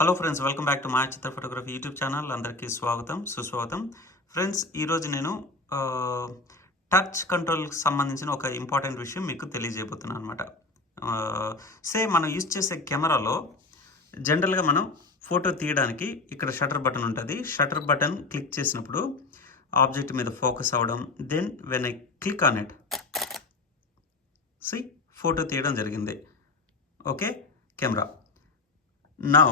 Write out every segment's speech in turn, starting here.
Hello friends, welcome back to మా చిత్ర photography YouTube channel. అందరికీ స్వాగతం, సుస్వాగతం. ఫ్రెండ్స్, ఈరోజు నేను టచ్ కంట్రోల్కి సంబంధించిన ఒక ఇంపార్టెంట్ విషయం మీకు తెలియజేయబోతున్నాను అనమాట. మనం యూజ్ చేసే కెమెరాలో జనరల్గా మనం ఫోటో తీయడానికి ఇక్కడ షటర్ బటన్ ఉంటుంది. షటర్ బటన్ క్లిక్ చేసినప్పుడు ఆబ్జెక్ట్ మీద ఫోకస్ అవ్వడం, then when I click on it photo తీయడం జరిగింది. ఓకే, కెమెరా నౌ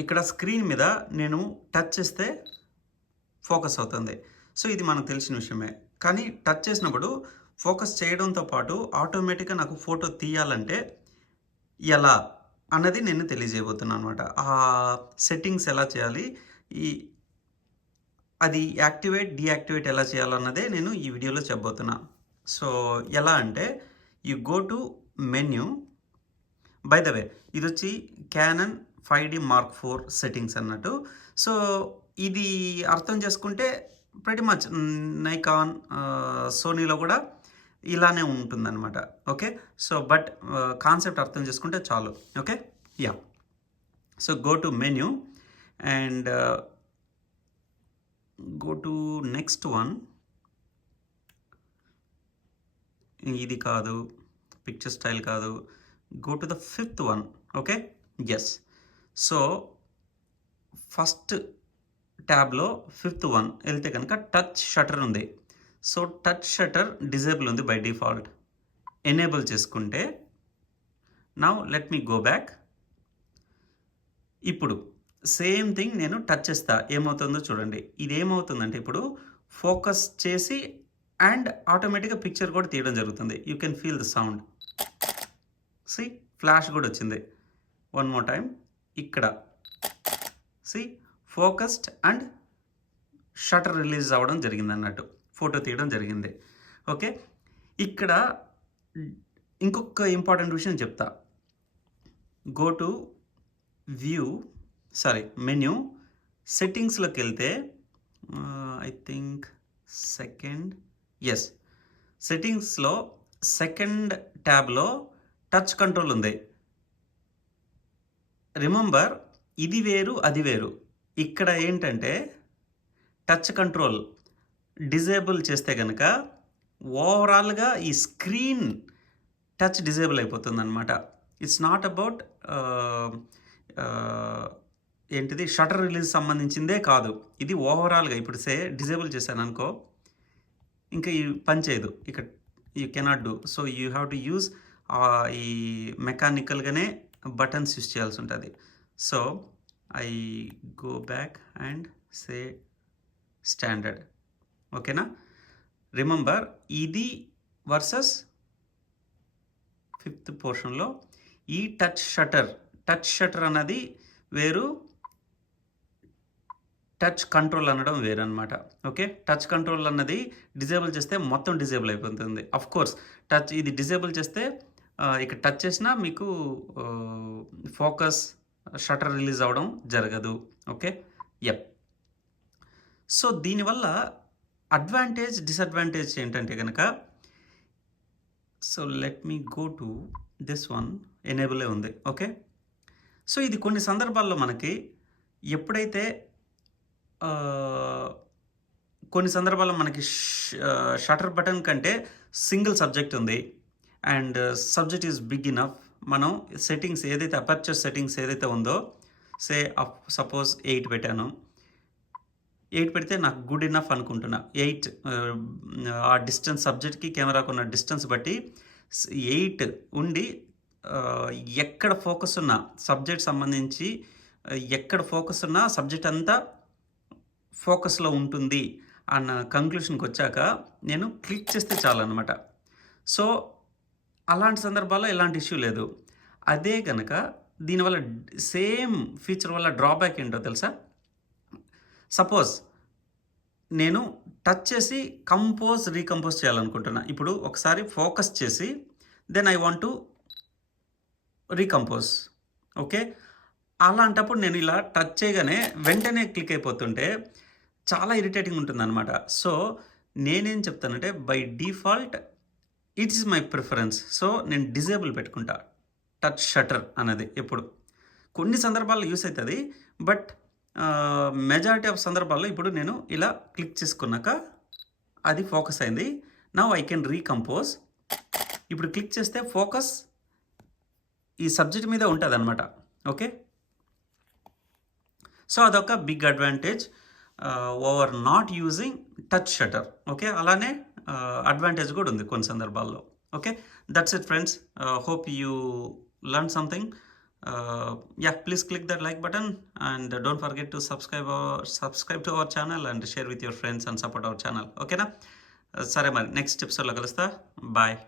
ఇక్కడ స్క్రీన్ మీద నేను టచ్ చేస్తే ఫోకస్ అవుతుంది. సో ఇది మనకు తెలిసిన విషయమే. కానీ టచ్ చేసినప్పుడు ఫోకస్ చేయడంతో పాటు ఆటోమేటిక్గా నాకు ఫోటో తీయాలంటే ఎలా అన్నది నేను తెలియజేయబోతున్నాను అనమాట. ఆ సెట్టింగ్స్ ఎలా చేయాలి, అది యాక్టివేట్ డీయాక్టివేట్ ఎలా చేయాలన్నదే నేను ఈ వీడియోలో చెప్పబోతున్నా. సో ఎలా అంటే, you go to menu. By the way, ఇది వచ్చి canon 5D Mark IV settings అన్నట్టు. సో ఇది అర్థం చేసుకుంటే ప్రెటీ మచ్ నైకాన్, సోనీలో కూడా ఇలానే ఉంటుందన్నమాట. ఓకే, సో బట్ కాన్సెప్ట్ అర్థం చేసుకుంటే చాలు. Okay, yeah. So go to menu and go to next one. ఇది కాదు, పిక్చర్ స్టైల్ కాదు, go to the 5th one. Okay, yes. So first ట్యాబ్లో 5th వన్ వెళ్తే కనుక టచ్ షటర్ ఉంది. సో టచ్ షటర్ డిజేబుల్ ఉంది బై డిఫాల్ట్. ఎనేబుల్ చేసుకుంటే now let me go back. ఇప్పుడు సేమ్ థింగ్ నేను టచ్ చేస్తా, ఏమవుతుందో చూడండి. ఇది ఏమవుతుందంటే ఇప్పుడు ఫోకస్ చేసి అండ్ ఆటోమేటిక్గా పిక్చర్ కూడా తీయడం జరుగుతుంది. You can feel the sound. Flash కూడా వచ్చింది. One more time. ఇక్కడ ఫోకస్డ్ అండ్ షటర్ రిలీజ్ అవ్వడం జరిగింది అన్నట్టు, ఫోటో తీయడం జరిగింది. ఓకే, ఇక్కడ ఇంకొక ఇంపార్టెంట్ విషయం చెప్తా. గో టు మెన్యూ, సెట్టింగ్స్లోకి వెళ్తే ఐ థింక్ సెట్టింగ్స్లో సెకండ్ ట్యాబ్లో టచ్ కంట్రోల్ ఉంది. రిమెంబర్, ఇది వేరు అది వేరు. ఇక్కడ ఏంటంటే టచ్ కంట్రోల్ డిజేబుల్ చేస్తే కనుక ఓవరాల్గా ఈ స్క్రీన్ టచ్ డిజేబుల్ అయిపోతుంది అనమాట. ఇట్స్ నాట్ అబౌట్ ఏంటిది షటర్ రిలీజ్ సంబంధించిందే కాదు, ఇది ఓవరాల్గా. ఇప్పుడు డిజేబుల్ చేశాను అనుకో, ఇంకా ఈ పని చేయదు, ఇక you cannot do. So you have to use ఈ మెకానికల్గానే బటన్స్ యూస్ చేయాల్సి ఉంటుంది. So I go back and say standard. ఓకేనా? రిమెంబర్, ఇది వర్సెస్ 5th పోర్షన్లో ఈ టచ్ షటర్ అన్నది వేరు, టచ్ కంట్రోల్ అనడం వేరు అనమాట. ఓకే, టచ్ కంట్రోల్ అన్నది డిజేబుల్ చేస్తే మొత్తం డిజేబుల్ అయిపోతుంది. అఫ్ కోర్స్ ఇది డిజేబుల్ చేస్తే ఇక్కడ టచ్ చేసినా మీకు ఫోకస్ షటర్ రిలీజ్ అవ్వడం జరగదు. Okay, yup. సో దీనివల్ల అడ్వాంటేజ్ డిసడ్వాంటేజ్ ఏంటంటే కనుక, so let me go to this one. ఎనేబులే ఉంది. ఓకే, సో ఇది కొన్ని సందర్భాల్లో మనకి ఎప్పుడైతే షటర్ బటన్ కంటే సింగిల్ సబ్జెక్ట్ ఉంది and subject is big enough. మనం సెట్టింగ్స్ ఏదైతే అపర్చర్ సెట్టింగ్స్ ఏదైతే ఉందో, సపోజ్ 8 పెట్టాను. 8 పెడితే నాకు గుడ్ ఇనఫ్ అనుకుంటున్నా. 8 ఆ డిస్టెన్స్, సబ్జెక్ట్కి కెమెరాకు ఉన్న డిస్టెన్స్ బట్టి 8 ఉండి ఎక్కడ ఫోకస్ ఉన్నా సబ్జెక్ట్ సంబంధించి ఎక్కడ ఫోకస్ ఉన్నా సబ్జెక్ట్ అంతా ఫోకస్లో ఉంటుంది అన్న కంక్లూషన్కి వచ్చాక నేను క్లిక్ చేస్తే చాలన్నమాట. సో అలాంటి సందర్భాల్లో ఎలాంటి ఇష్యూ లేదు. అదే కనుక దీనివల్ల సేమ్ ఫీచర్ వల్ల డ్రాబ్యాక్ ఏంటో తెలుసా? సపోజ్ నేను టచ్ చేసి రీకంపోజ్ చేయాలనుకుంటున్నా. ఇప్పుడు ఒకసారి ఫోకస్ చేసి then I want to recompose. Okay, అలాంటప్పుడు నేను ఇలా టచ్ చేయగానే వెంటనే క్లిక్ అయిపోతుంటే చాలా ఇరిటేటింగ్ ఉంటుందన్నమాట. సో నేనేం చెప్తానంటే, by default it is my preference. So నేను డిజేబుల్ పెట్టుకుంటా టచ్ షటర్ అన్నది ఎప్పుడు. కొన్ని సందర్భాల్లో యూస్ అవుతుంది. బట్ మెజారిటీ ఆఫ్ సందర్భాల్లో ఇప్పుడు నేను ఇలా క్లిక్ చేసుకున్నాక అది ఫోకస్ అయింది. Now I can recompose. ఇప్పుడు క్లిక్ చేస్తే ఫోకస్ ఈ సబ్జెక్ట్ మీద ఉంటుందన్నమాట. ఓకే, సో అదొక big advantage over not using touch shutter. Okay, అలానే అడ్వాంటేజ్ కూడా ఉంది కొన్ని సందర్భాల్లో. Okay, that's it friends. Hope you learned something. Yeah, please click that like button and don't forget to subscribe to our channel and share with your friends and support our channel. Okay na? Sare mari next episode lo kalusta. Bye.